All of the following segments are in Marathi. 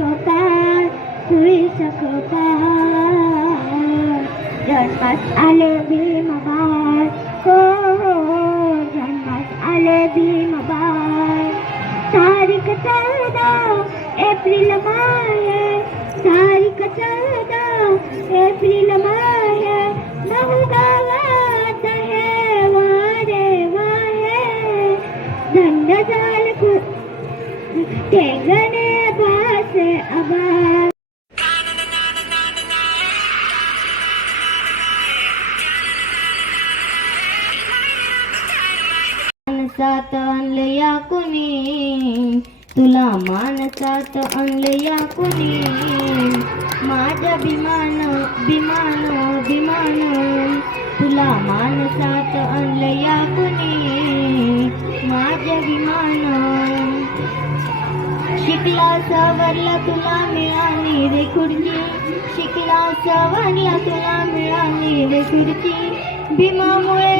पार सुई पार जन्मास आले भीमबाळ हो जन्मास आले भीमबाळ तारीख 14 एप्रिल माहे तारीख 14 एप्रिल माहे नऊ गावात हे वारे वाहे धन्य झाल ठेंगणे भासे आभाळ मानसात आणलया कुणी तुला मानसात आणलया कुणी माझ्या विमान विमान विमान तुला मानसात आणलया कुणी माझ्या विमान शिकला सवरला तुला मिळाली रे खुर्ची शिकला सवरला तुला मिळाली रे खुर्ची भीमामुळे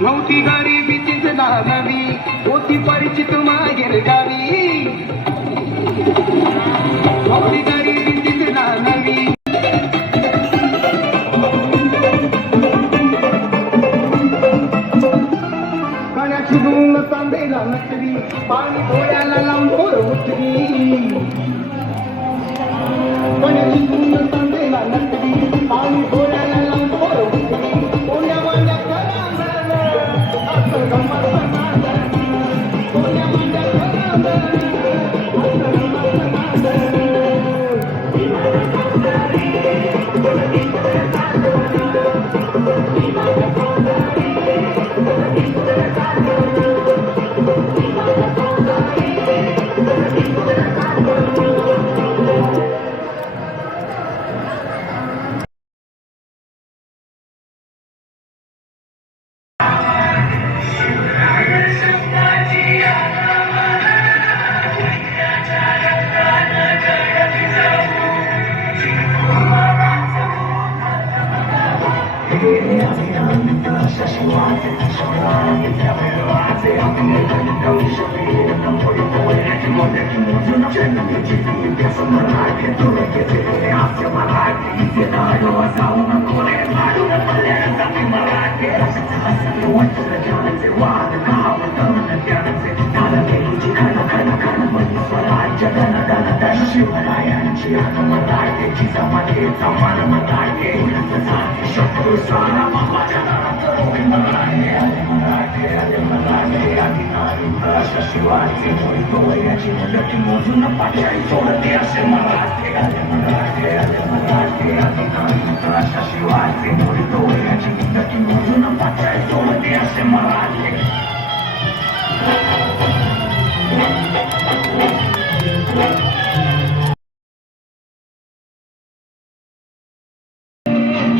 नव्हती गरिबीचीच दानवी होती परिचित मागेर गावी नव्हती गरिबीचीच दानवी कण्याची धूम तांबेला नसली पाणी डोळ्याला लावून पोर उठली कण्याची धूम तांबेला नसली पाणी डोळ्याला लावून पोर उठली कोण्या वाल्या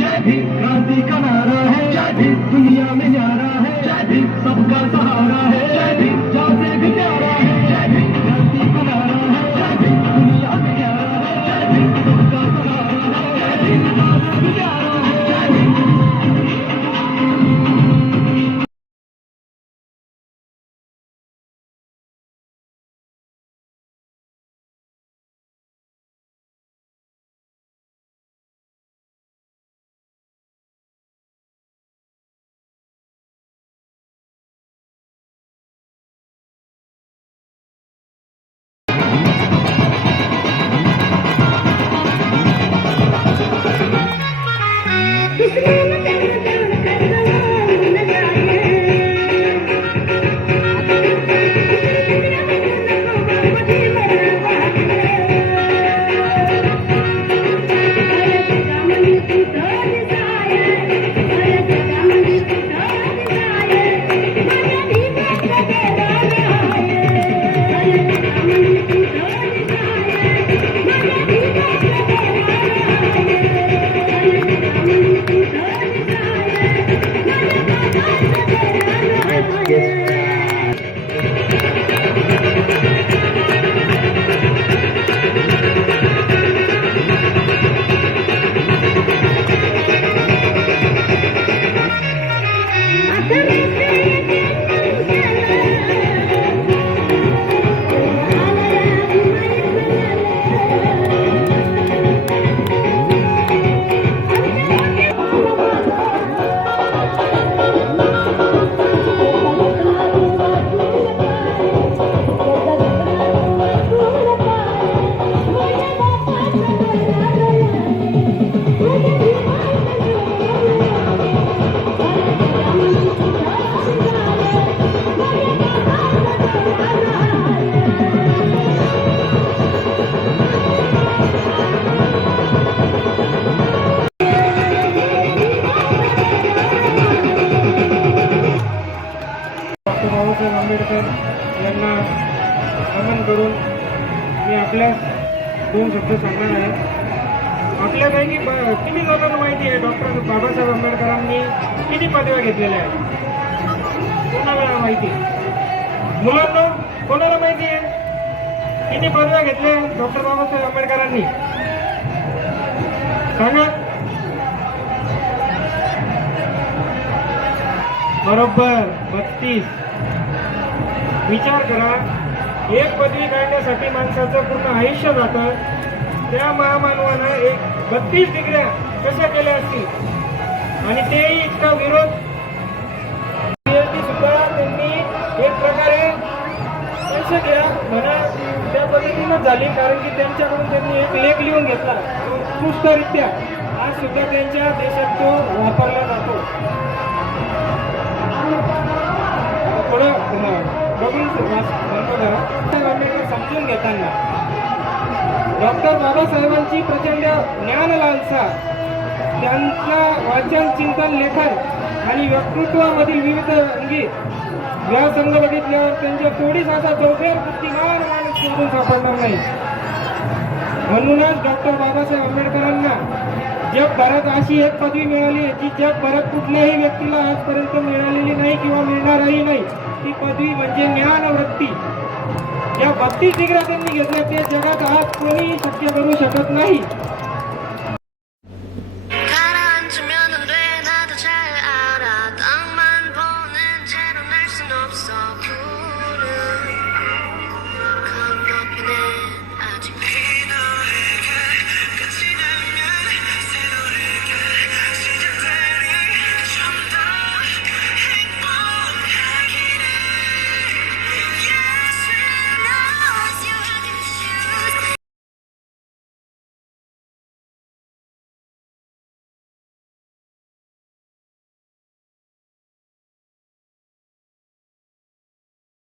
क्रांति का नारा है, जय भीम दुनिया में न्यारा है, जय भीम सबका सहारा है, जय भीम जाते भी प्यारा है, जय भीम क्रांति का नारा है, जय भीम दुनिया में न्यारा है, जय भीम सबका सहारा है। डॉक्टर बाबासाहेब आंबेडकर यांना नमन करून मी आपल्यास दोन शब्द सांगणार आहे. आपल्यापैकी किती जणांना माहिती आहे डॉक्टर बाबासाहेब आंबेडकरांनी किती पदव्या घेतलेल्या आहेत? कोणाला माहिती? मुलांना कोणाला माहिती आहे किती पदव्या घेतल्या डॉक्टर बाबासाहेब आंबेडकरांनी? सांगा. बरोबर 32. विचार करा, एक पदवी काढण्यासाठी माणसाचं पूर्ण आयुष्य जातं. त्या महामानवानं 32 डिग्र्या कशा केल्या असतील आणि तेही इतका विरोध सुद्धा त्यांनी एक प्रकारे पैसे घ्या म्हणा त्या पद्धतीनं झाली, कारण की त्यांच्याकडून त्यांनी एक लेख लिहून घेतला उत्कृष्टरित्या. आज सुद्धा त्यांच्या देशात तो वापरला जातो. थोडं बघून आंबेडकर समजून घेताना डॉक्टर बाबासाहेबांची प्रचंड ज्ञानलालसा, त्यांचा वाचन, चिंतन, लेखन आणि वक्तृत्वामधील विविध अंगी व्यासंग बघितल्यावर त्यांच्या थोडीच असा चौफेर बुद्धिमान माणूस शोधून सापडणार नाही. म्हणूनच डॉक्टर बाबासाहेब आंबेडकरांना जगभरात अशी एक पदवी मिळाली जी जगभरात कुठल्याही व्यक्तीला आजपर्यंत मिळालेली नाही किंवा मिळणारही नाही. ती पदवी म्हणजे ज्ञानवृत्ती. या 32 डिग्र्या त्यांनी घेतल्या ते जगात आज कोणीही शक्य करू शकत नाही.